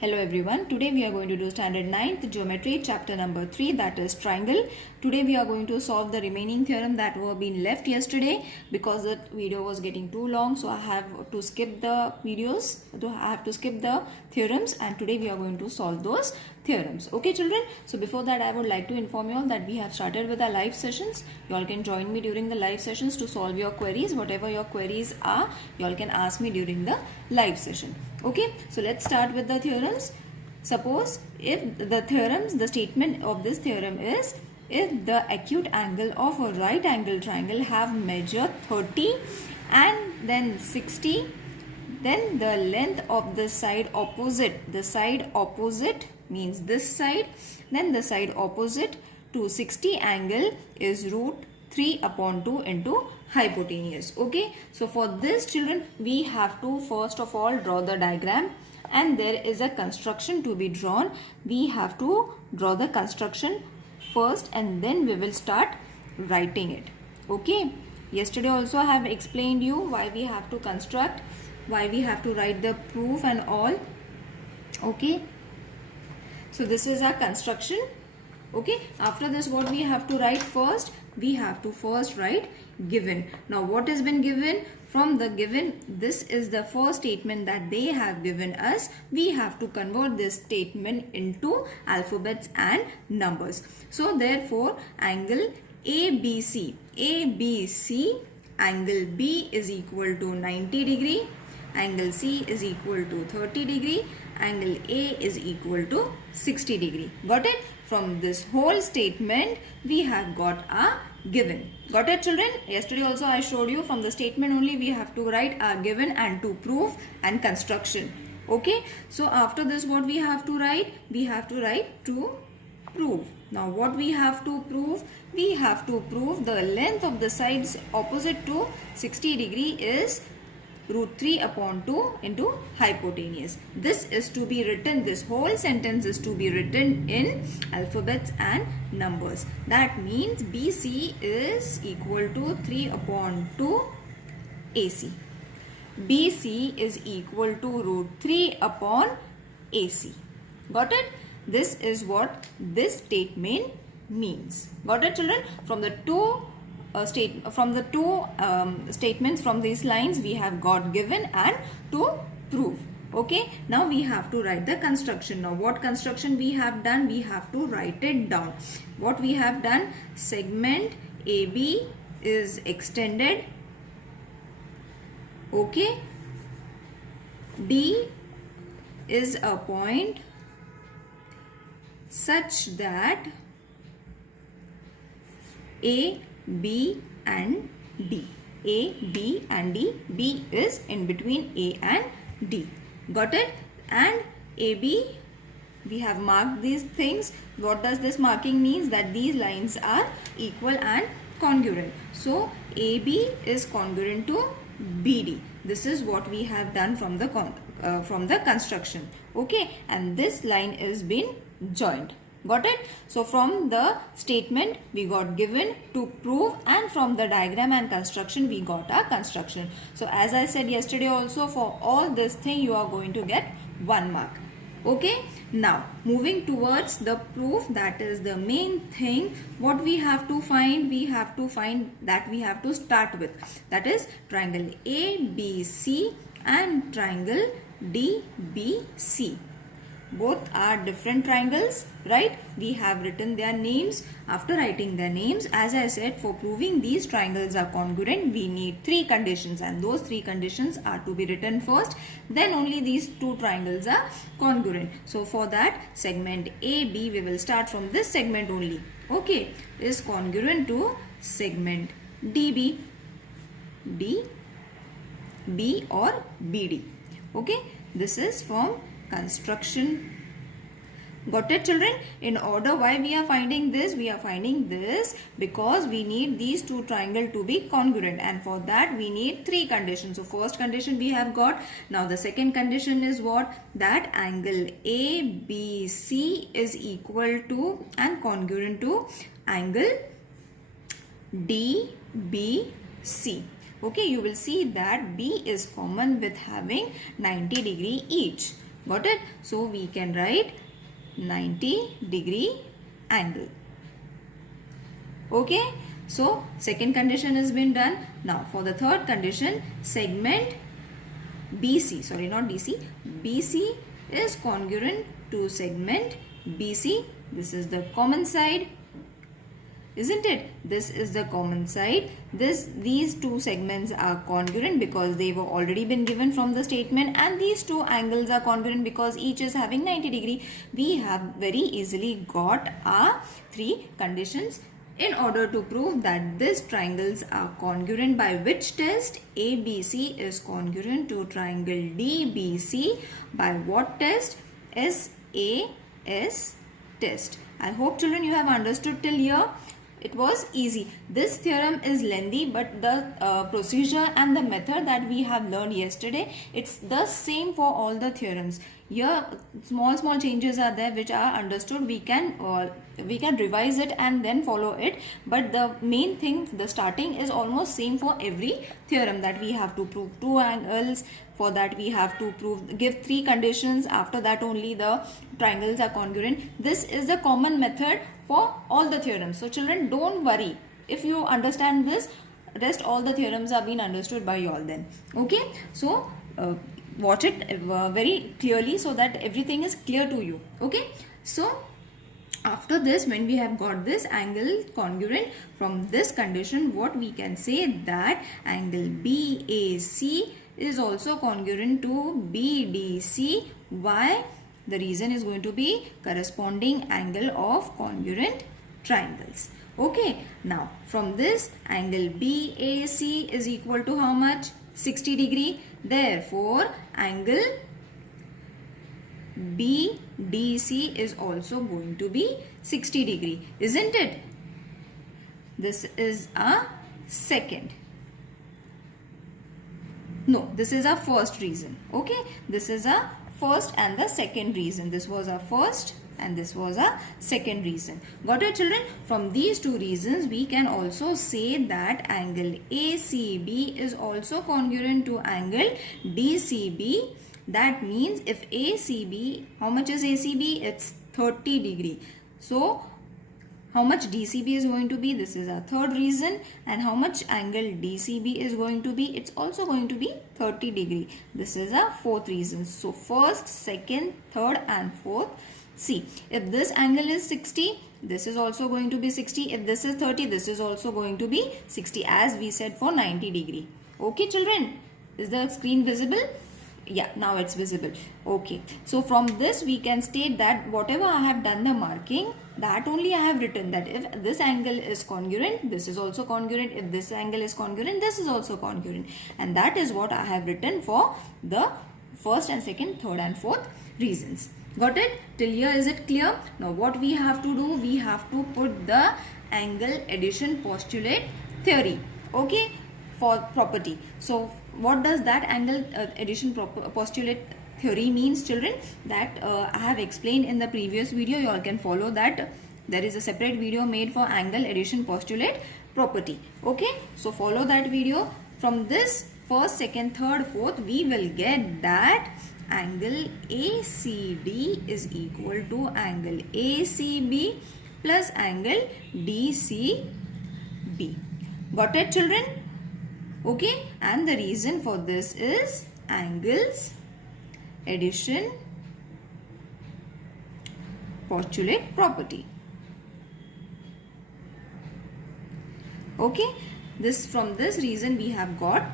Hello everyone, today we are going to do standard 9th geometry chapter number 3, that is triangle. Today we are going to solve the remaining theorem that were being left yesterday because the video was getting too long, so I have to skip the videos, I have to skip the theorems, and today we are going to solve those theorems. Okay children, so before that I would like to inform you all that we have started with our live sessions. You all can join me during the live sessions to solve your queries. Whatever your queries are, you all can ask me during the live session. Okay, so let's start with the theorems. Suppose if the statement of this theorem is, if the acute angle of a right angle triangle have measure 30 and then 60, then the length of the side opposite means this side, then the side opposite to 60 angle is root 3 upon 2 into hypotenuse. Okay, so for this children we have to first of all draw the diagram, and there is a construction to be drawn. We have to draw the construction first and then we will start writing it. Okay, yesterday also I have explained you why we have to construct, why we have to write the proof and all. Okay, so this is our construction. Okay, after this what we have to write first? We have to first write given. Now what has been given? From the given, this is the first statement that they have given us. We have to convert this statement into alphabets and numbers. So therefore angle ABC, angle B is equal to 90 degree, angle C is equal to 30 degree, angle A is equal to 60 degree. Got it? From this whole statement we have got a given. Got it children? Yesterday also I showed you from the statement only we have to write a given and to proof and construction. Okay, so after this what we have to write? We have to write to prove. Now what we have to prove? We have to prove the length of the sides opposite to 60 degree is root 3 upon 2 into hypotenuse. This is to be written, this whole sentence is to be written in alphabets and numbers. That means BC is equal to 3 upon 2 AC. BC is equal to root 3 upon AC. Got it? This is what this statement means. Got it children? From the two statements from these lines we have got given and to prove. Okay, now we have to write the construction. Now what construction we have done? We have to write it down. What we have done? Segment AB is extended. Okay, D is a point such that A, B and D. A, B and D. B is in between A and D. Got it? And AB, we have marked these things. What does this marking means? That these lines are equal and congruent. So AB is congruent to BD. This is what we have done from the construction. Okay, and this line is been joined. Got it? So from the statement we got given to prove, and from the diagram and construction we got a construction. So as I said yesterday also, for all this thing you are going to get 1 mark. Okay, now moving towards the proof, that is the main thing. What we have to find? We have to find that we have to start with, that is triangle ABC and triangle DBC. Both are different triangles, right? We have written their names. After writing their names, as I said, for proving these triangles are congruent, we need 3 conditions, and those 3 conditions are to be written first. Then only these 2 triangles are congruent. So for that, segment AB, we will start from this segment only. Okay, is congruent to segment DB, DB or BD. Okay, this is from construction. Got it children? In order, why we are finding this? We are finding this because we need these 2 triangles to be congruent, and for that we need 3 conditions. So first condition we have got. Now the second condition is what? That angle ABC is equal to and congruent to angle DBC. Okay, you will see that B is common with having 90 degree each. Got it? So we can write 90-degree angle. Okay, so second condition has been done. Now for the third condition, segment BC, sorry not DC, BC is congruent to segment BC. This is the common side, isn't it? This is the common side. These two segments are congruent because they were already been given from the statement, and these two angles are congruent because each is having 90 degree. We have very easily got our three conditions. In order to prove that these triangles are congruent, by which test? ABC is congruent to triangle DBC. By what test? SAS test. I hope children you have understood till here. It was easy. This theorem is lengthy, but the procedure and the method that we have learned yesterday, it's the same for all the theorems. Here small changes are there which are understood. We can revise it and then follow it, but the main thing, the starting is almost same for every theorem, that we have to prove two angles. For that we have to give three conditions. After that only the triangles are congruent. This is the common method for all the theorems. So children, don't worry. If you understand this, rest all the theorems are being understood by you all then. Okay, so watch it very clearly so that everything is clear to you. Okay, so after this, when we have got this angle congruent, from this condition what we can say, that angle BAC is also congruent to BDC. Why? The reason is going to be corresponding angle of congruent triangles. Okay, now from this, angle BAC is equal to how much? 60 degree. Therefore, angle BDC is also going to be 60 degree, isn't it? This is a second. No, this is our first reason. Okay, this is a first and the second reason. This was our first and this was our second reason. Got it, children? From these two reasons, we can also say that angle ACB is also congruent to angle DCB. That means if ACB, how much is ACB? It's 30 degree. So how much DCB is going to be? This is our third reason. And how much angle DCB is going to be? It's also going to be 30 degree. This is our fourth reason. So first, second, third and fourth. See, if this angle is 60, this is also going to be 60. If this is 30, this is also going to be 60, as we said for 90 degree. Okay, children? Is the screen visible? Yeah, now it's visible. Okay, so from this we can state that whatever I have done the marking, that only I have written, that if this angle is congruent, this is also congruent. If this angle is congruent, this is also congruent. And that is what I have written for the first and second, third and fourth reasons. Got it? Till here is it clear? Now what we have to do, we have to put the angle addition postulate theory. Okay, for property. So what does that angle addition postulate theory means, children? That I have explained in the previous video. You all can follow that. There is a separate video made for angle addition postulate property. Okay, so follow that video. From this first, second, third, fourth, we will get that angle ACD is equal to angle ACB plus angle DCB. Got it, children? Okay, and the reason for this is angles addition postulate property. Okay, from this reason we have got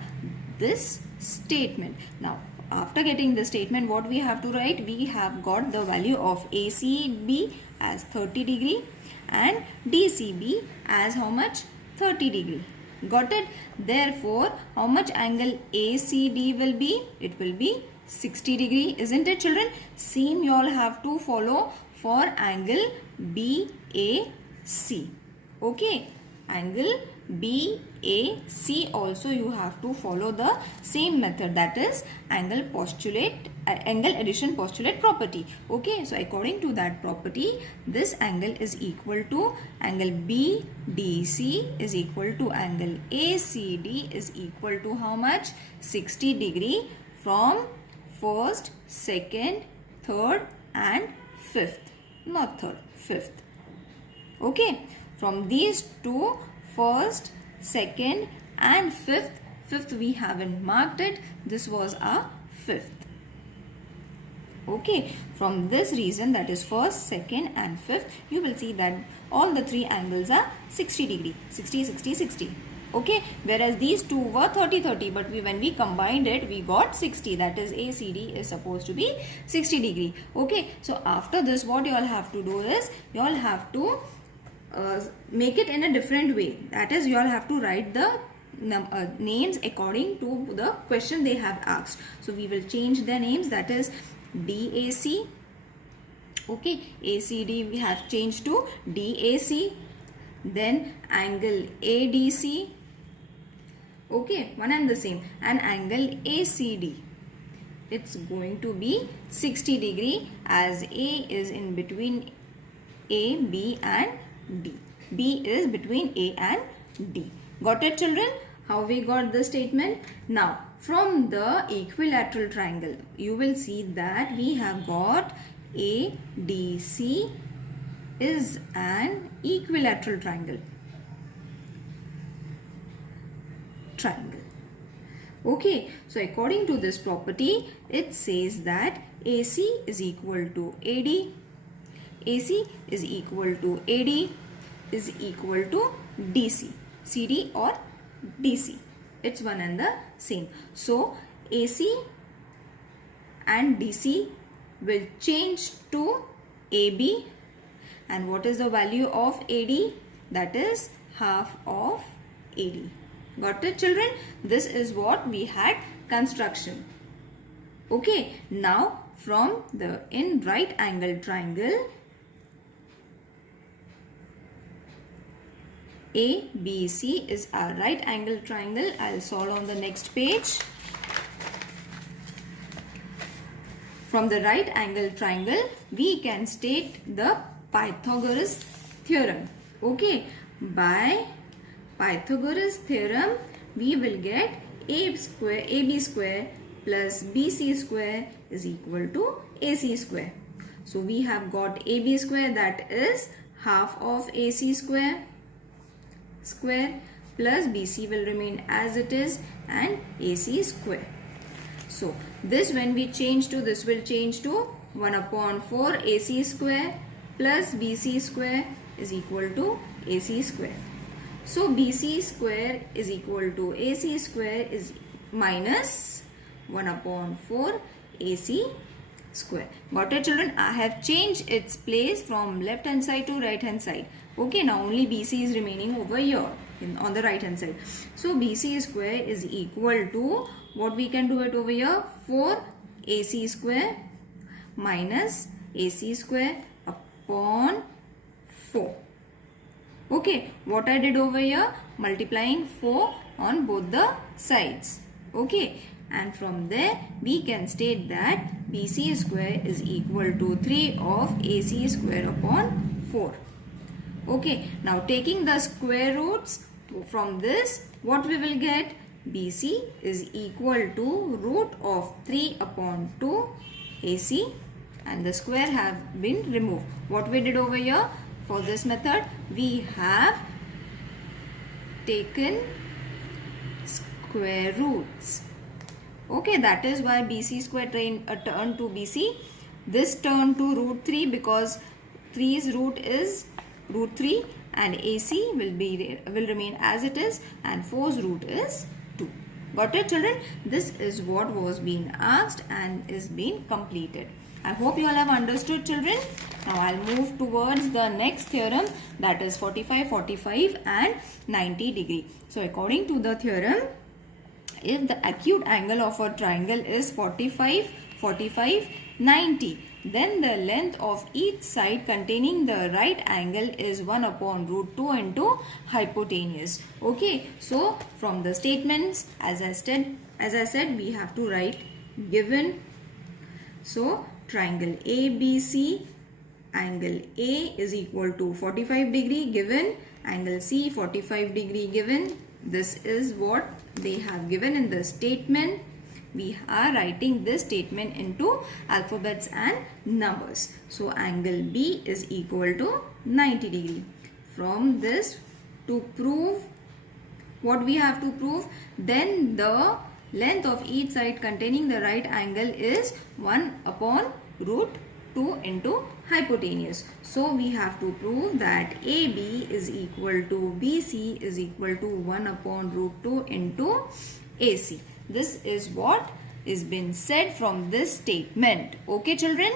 this statement. Now after getting the statement, what we have to write? We have got the value of ACB as 30 degree and DCB as how much? 30 degree. Got it? Therefore, how much angle ACD will be? It will be 60 degree, isn't it, children? Same you all have to follow for angle BAC. Okay, angle BAC also you have to follow the same method, that is angle addition postulate property. Okay, so according to that property, this angle is equal to angle BDC is equal to angle ACD is equal to how much? 60 degree from first, second, third and fifth, not third, fifth. Okay, from these two, first, second and fifth we haven't marked it. This was our fifth. Okay, from this reason, that is first, second and fifth, you will see that all the three angles are 60 degree, 60, 60, 60. Okay, whereas these two were 30, 30, but when we combined it, we got 60. That is ACD is supposed to be 60 degree. Okay, so after this, what you all have to do is, you all have to make it in a different way. That is, you all have to write the names according to the question they have asked. So we will change the names, that is DAC. Okay, ACD we have changed to DAC. Then angle ADC. Okay, one and the same. And angle ACD, it's going to be 60 degree, as A is in between A, B and D. B is between A and D. Got it, children? How we got the statement? Now, from the equilateral triangle, you will see that we have got ADC is an equilateral triangle. Okay, so according to this property, it says that AC is equal to AD, AC is equal to AD is equal to DC, CD or DC. It's one and the same. So AC and DC will change to AB. And what is the value of AD? That is half of AD. Got it, children? This is what we had construction. Okay, now from the in right angle triangle, ABC is our right angle triangle. I'll solve on the next page. From the right angle triangle, we can state the Pythagoras theorem. Okay, by Pythagoras theorem, we will get AB square plus BC square is equal to AC square. So we have got AB square, that is half of AC square plus BC will remain as it is, and AC square. So this, when we change to, this will change to 1 upon 4 AC square plus BC square is equal to AC square. So BC square is equal to AC square is minus 1 upon 4 AC square. Got it, children? I have changed its place from left hand side to right hand side. Okay, now only BC is remaining over here on the right hand side. So BC square is equal to, what we can do it over here, 4 AC square minus AC square upon 4. Okay, what I did over here, multiplying 4 on both the sides. Okay, and from there we can state that BC square is equal to 3 of AC square upon 4. Okay, now taking the square roots from this, what we will get? BC is equal to root of 3 upon 2 AC, and the square have been removed. What we did over here? For this method, we have taken square roots. Okay, that is why BC square turned to BC. This turned to root 3 because 3's root is root 3, and AC will remain as it is, and 4's root is 2. Got it, children? This is what was being asked and is being completed. I hope you all have understood, children. Now I'll move towards the next theorem, that is 45, 45 and 90 degree. So according to the theorem, if the acute angle of a triangle is 45, 45, 90, then the length of each side containing the right angle is 1 upon root 2 into hypotenuse. Okay, so from the statements, as I said, we have to write given. So triangle ABC, angle A is equal to 45 degree given, angle C 45 degree given. This is what they have given in the statement. we are writing this statement into alphabets and numbers. So angle B is equal to 90 degree. From this, to prove what we have to prove, then the length of each side containing the right angle is 1 upon root 2 into hypotenuse. So we have to prove that AB is equal to BC is equal to 1 upon root 2 into AC. This is what is been said from this statement. Okay children?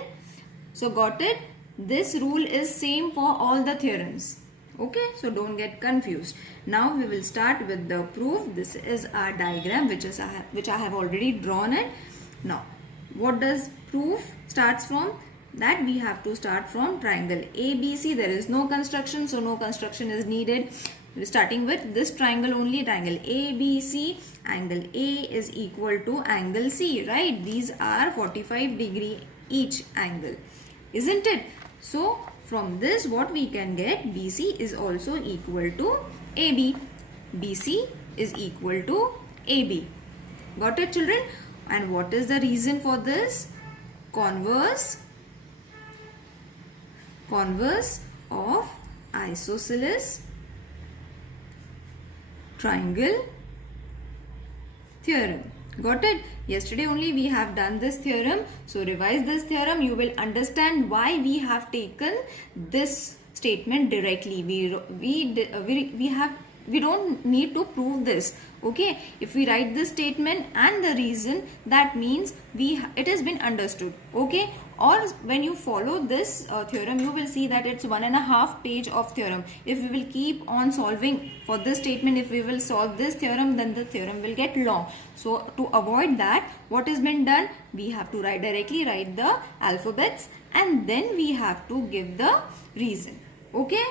So got it? This rule is same for all the theorems. Okay, so don't get confused. Now we will start with the proof. This is our diagram which I have already drawn it. Now, what does proof starts from? That we have to start from triangle ABC. There is no construction, so no construction is needed. We're starting with this triangle only, triangle ABC. Angle A is equal to angle C, right? These are 45 degree each angle, isn't it? So from this what we can get, BC is also equal to AB. BC is equal to AB. Got it children? And what is the reason for this? Converse of isosceles triangle theorem. Got it? Yesterday only we have done this theorem. So revise this theorem. You will understand why we have taken this statement directly. We don't need to prove this. Okay, if we write this statement and the reason, that means it has been understood. Okay, or when you follow this theorem, you will see that it's 1.5 page of theorem. If we will keep on solving for this statement, if we will solve this theorem, then the theorem will get long. So to avoid that, what has been done? We have to directly write the alphabets and then we have to give the reason. Okay.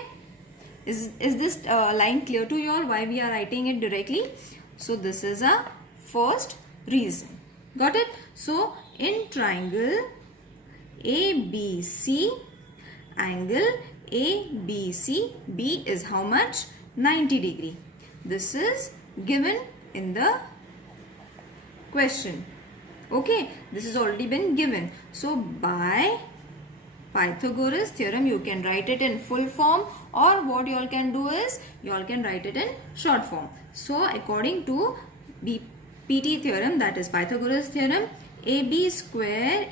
Is this line clear to you all why we are writing it directly? So this is a first reason. Got it? So in triangle ABC, angle ABC, B is how much? 90 degree. This is given in the question. Okay, this has already been given. So by Pythagoras theorem, you can write it in full form, or what you all can do is you all can write it in short form. So according to PT theorem, that is Pythagoras theorem, AB square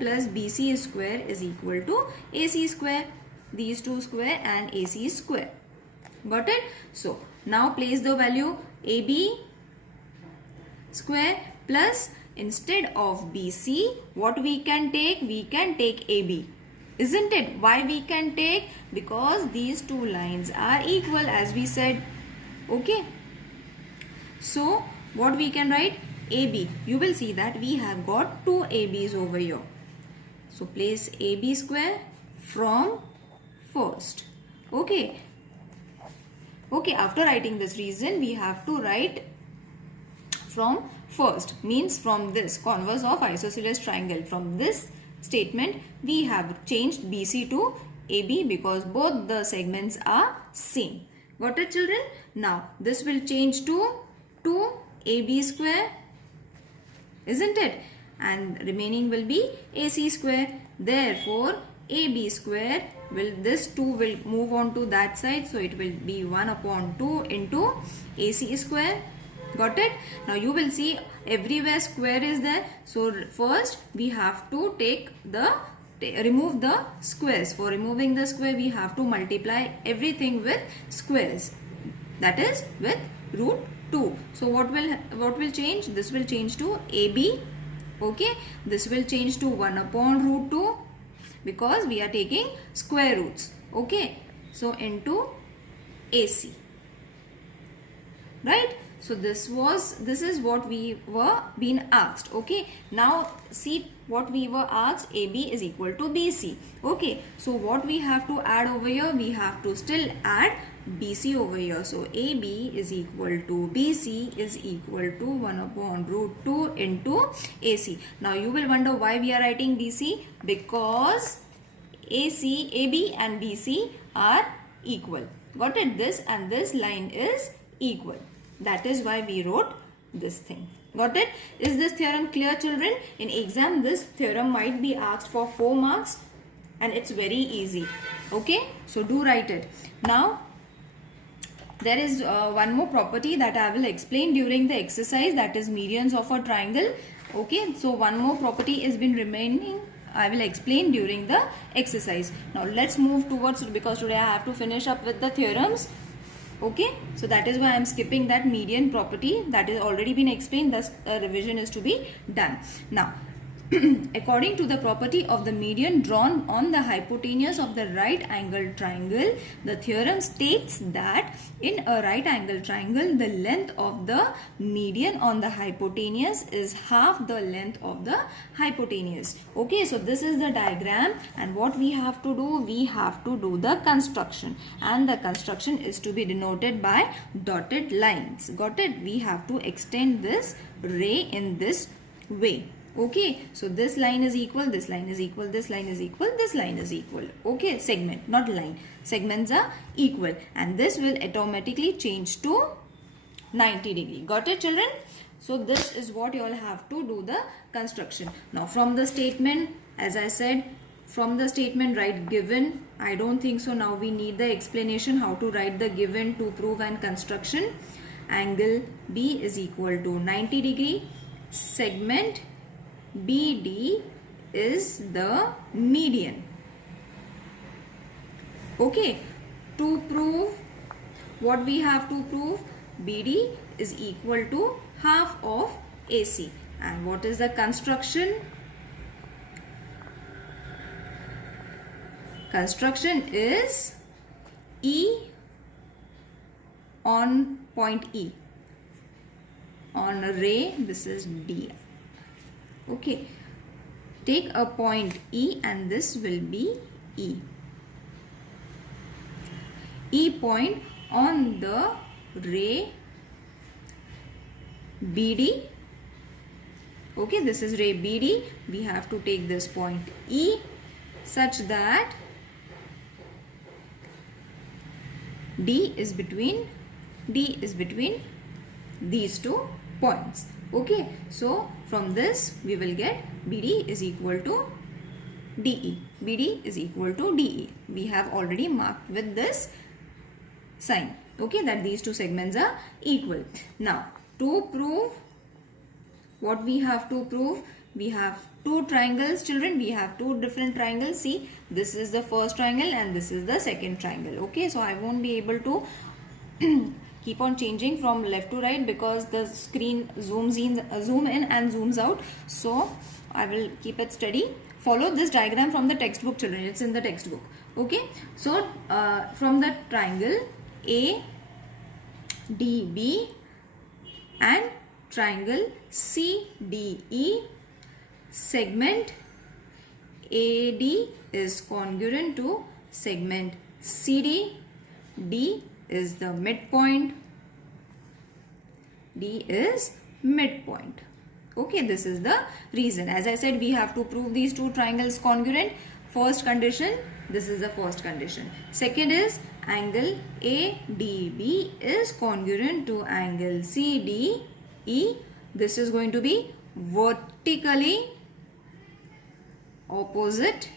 plus BC square is equal to AC square. These two square and AC square. Got it? So now place the value AB square plus, instead of BC, what we can take? We can take AB. Isn't it? Why we can take? Because these two lines are equal, as we said. Okay. So what we can write? AB. You will see that we have got two ABs over here. So place AB square from first. Okay. Okay, after writing this reason, we have to write from first, means from this converse of isosceles triangle. From this statement, we have changed BC to AB because both the segments are same. Got it children? Now this will change to 2AB square, isn't it? And remaining will be AC square. Therefore, AB square this 2 will move on to that side. So it will be 1 upon 2 into AC square. Got it? Now you will see everywhere square is there. So first we have to remove the squares. For removing the square, we have to multiply everything with squares. That is with root 2. So what will change? This will change to AB. Okay. This will change to 1 upon root 2 because we are taking square roots. Okay. So into AC. Right? So this is what we were being asked. Okay. Now see what we were asked. AB is equal to BC. Okay. So what we have to add over here? We have to still add BC over here. So AB is equal to BC is equal to 1 upon root 2 into AC. Now you will wonder why we are writing BC. Because AB and BC are equal. Got it? This and this line is equal. That is why we wrote this thing. Got it? Is this theorem clear, children? In exam, this theorem might be asked for 4 marks and it's very easy. Okay, so do write it. Now, there is one more property that I will explain during the exercise, that is medians of a triangle. Okay, so one more property has been remaining. I will explain during the exercise. Now let's move towards, because today I have to finish up with the theorems. Okay, so that is why I am skipping that median property that is already been explained. Thus revision is to be done. Now according to the property of the median drawn on the hypotenuse of the right angled triangle, the theorem states that in a right angled triangle, the length of the median on the hypotenuse is half the length of the hypotenuse. Okay, so this is the diagram, and what we have to do, we have to do the construction, and the construction is to be denoted by dotted lines. Got it? We have to extend this ray in this way. Okay, so this line is equal, this line is equal, this line is equal, this line is equal. Okay, segment, not line. Segments are equal, and this will automatically change to 90 degree. Got it, children? So this is what you all have to do the construction. Now from the statement, as I said, from the statement write given. I don't think so. Now we need the explanation how to write the given to prove and construction. Angle B is equal to 90 degree. Segment BD is the median. Okay, to prove, what we have to prove, BD is equal to half of AC. And what is the construction? Construction is E on point E. On ray, this is D. Okay, take a point E and this will be E. E point on the ray BD. Okay, this is ray BD. We have to take this point E such that D is between these two points. Okay, so from this we will get BD is equal to DE. BD is equal to DE. We have already marked with this sign. Okay, that these two segments are equal. Now to prove, what we have to prove, we have two triangles, children. We have two different triangles. See, this is the first triangle and this is the second triangle. Okay, so I won't be able to keep on changing from left to right because the screen zoom in and zooms out. So I will keep it steady. Follow this diagram from the textbook, children. It's in the textbook. Okay, so from the triangle ADB and triangle CDE, segment AD is congruent to segment CD. D is the midpoint. D is midpoint. Okay, this is the reason. As I said, we have to prove these two triangles congruent. First condition, this is the first condition. Second is angle ADB is congruent to angle CDE. This is going to be vertically opposite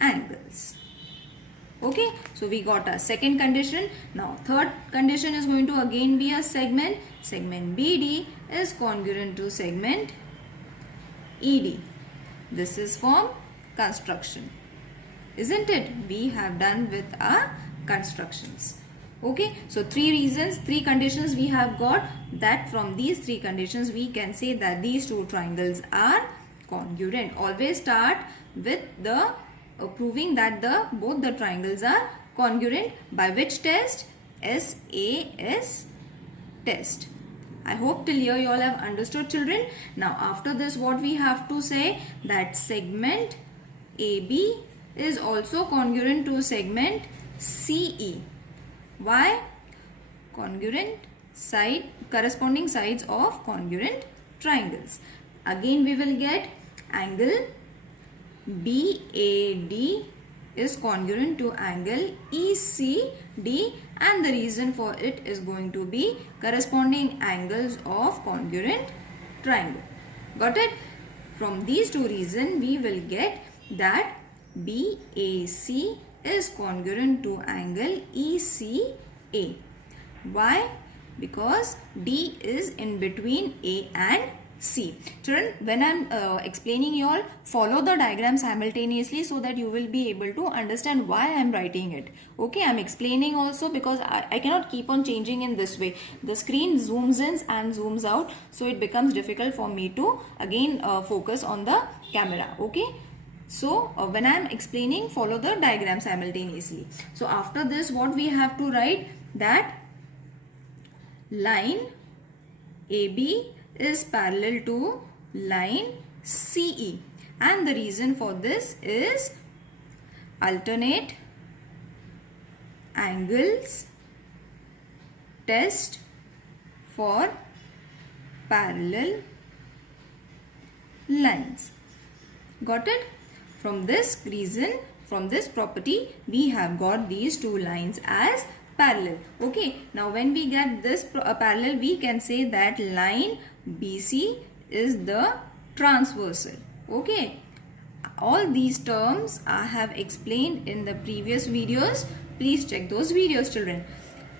angles. Okay, so we got our second condition. Now third condition is going to again be a segment. Segment BD is congruent to segment ED. This is from construction, isn't it? We have done with our constructions. Okay, so three reasons, three conditions we have got, that from these three conditions we can say that these two triangles are congruent. Always start with the proving that both the triangles are congruent. By which test? SAS test. I hope till here you all have understood, children. Now after this, what we have to say, that segment AB is also congruent to segment CE. Why? Congruent side, corresponding sides of congruent triangles. Again we will get angle BAD is congruent to angle ECD. and the reason for it is going to be corresponding angles of congruent triangle. Got it? From these two reasons we will get that BAC is congruent to angle ECA. Why? Because D is in between A and C. Children, when I am explaining you all, follow the diagram simultaneously so that you will be able to understand why I am writing it. Okay, I am explaining also because I cannot keep on changing in this way. The screen zooms in and zooms out, so it becomes difficult for me to again focus on the camera. Okay. So when I am explaining, follow the diagram simultaneously. So after this, what we have to write, that line AB is parallel to line CE, and the reason for this is alternate angles test for parallel lines. Got it? From this reason, from this property, we have got these two lines as parallel. Okay, now when we get this parallel, we can say that line BC is the transversal. Okay, all these terms I have explained in the previous videos. Please check those videos, children.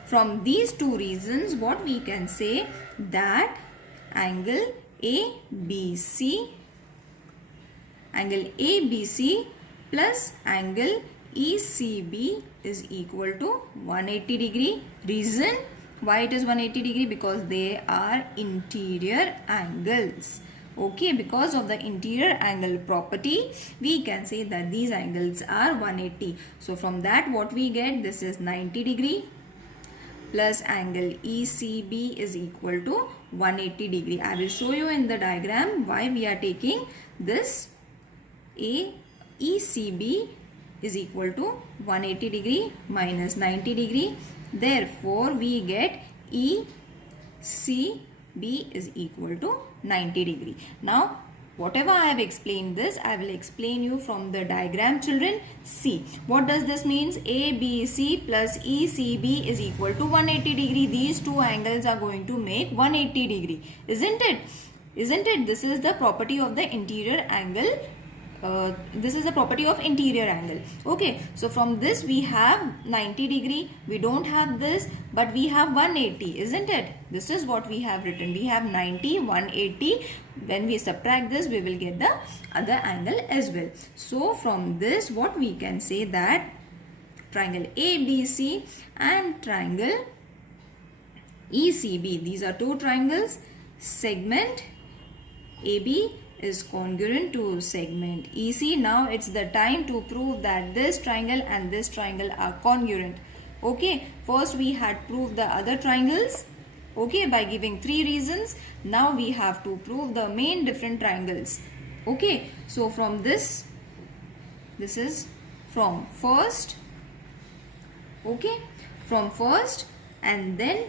From these two reasons, what we can say, that angle ABC plus angle ECB is equal to 180 degree. Reason why it is 180 degree? Because they are interior angles. Okay, because of the interior angle property, we can say that these angles are 180. So from that, what we get, this is 90 degree plus angle ECB is equal to 180 degree. I will show you in the diagram why we are taking this ECB is equal to 180 degree minus 90 degree. Therefore, we get ECB is equal to 90 degree. Now, whatever I have explained this, I will explain you from the diagram, children. See, what does this means? ABC plus ECB is equal to 180 degree. These two angles are going to make 180 degree. Isn't it? Isn't it? This is the property of the interior angle. This is the property of interior angle. Okay, so from this we have 90 degree, we don't have this, but we have 180, isn't it? This is what we have written. We have 90, 180. When we subtract this, we will get the other angle as well. So from this, what we can say, that triangle ABC and triangle ECB, these are two triangles. Segment AB is congruent to segment EC. Now it's the time to prove that this triangle and this triangle are congruent. Okay, first we had proved the other triangles, okay, by giving three reasons. Now we have to prove the main different triangles. Okay, so from this is from first, okay, from first, and then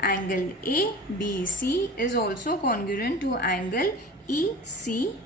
angle ABC is also congruent to angle ECB,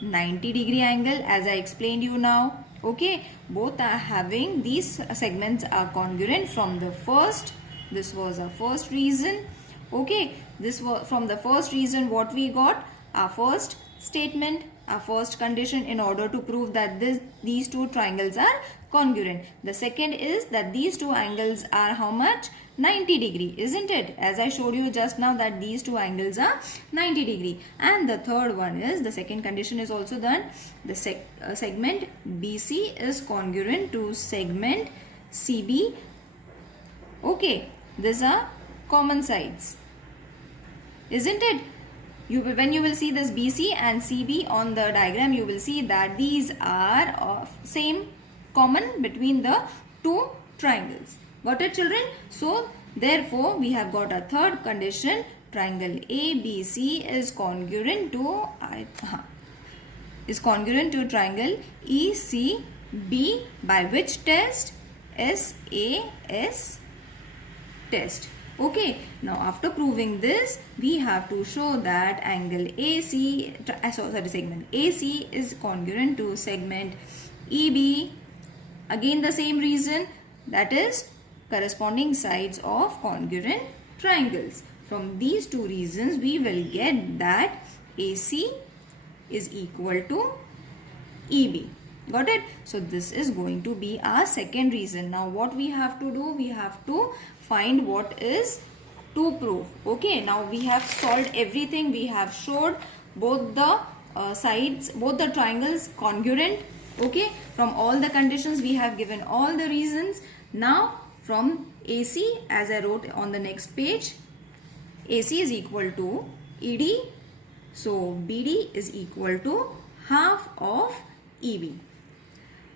90 degree angle, as I explained you now. Okay, both are having, these segments are congruent from the first. This was our first reason. Okay, this was from the first reason. What we got, our first statement, our first condition in order to prove that these two triangles are congruent. The second is that these two angles are how much? 90 degree, isn't it? As I showed you just now that these two angles are 90 degree. And the third one is, the second condition is also done. The segment BC is congruent to segment CB. Okay, these are common sides, isn't it? When you will see this BC and CB on the diagram, you will see that these are of same common between the two triangles. Got it, children? So therefore we have got a third condition, triangle ABC is congruent to triangle ECB by which test? SAS test. Okay, now after proving this, we have to show that angle segment AC is congruent to segment EB. Again the same reason, that is corresponding sides of congruent triangles. From these two reasons we will get that AC is equal to EB. Got it? So this is going to be our second reason. Now what we have to do? We have to find what is to prove. Okay, now we have solved everything. We have showed both the sides, both the triangles congruent. Okay, from all the conditions we have given all the reasons. Now from AC, as I wrote on the next page, AC is equal to ED. So BD is equal to half of EB.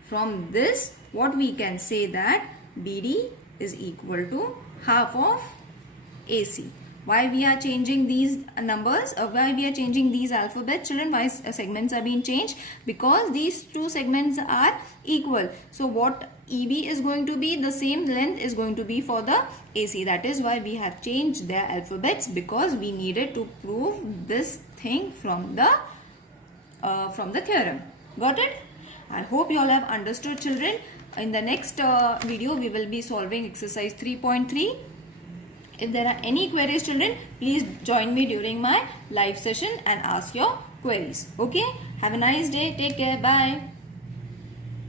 From this, what we can say that BD is equal to half of AC. Why we are changing these numbers, or why we are changing these alphabets, children? Why segments are being changed? Because these two segments are equal. So what EB is going to be, the same length is going to be for the AC. That is why we have changed their alphabets, because we needed to prove this thing from the theorem. Got it? I hope you all have understood, children. In the next video, we will be solving exercise 3.3. If there are any queries, children, please join me during my live session and ask your queries. Okay? Have a nice day. Take care. Bye.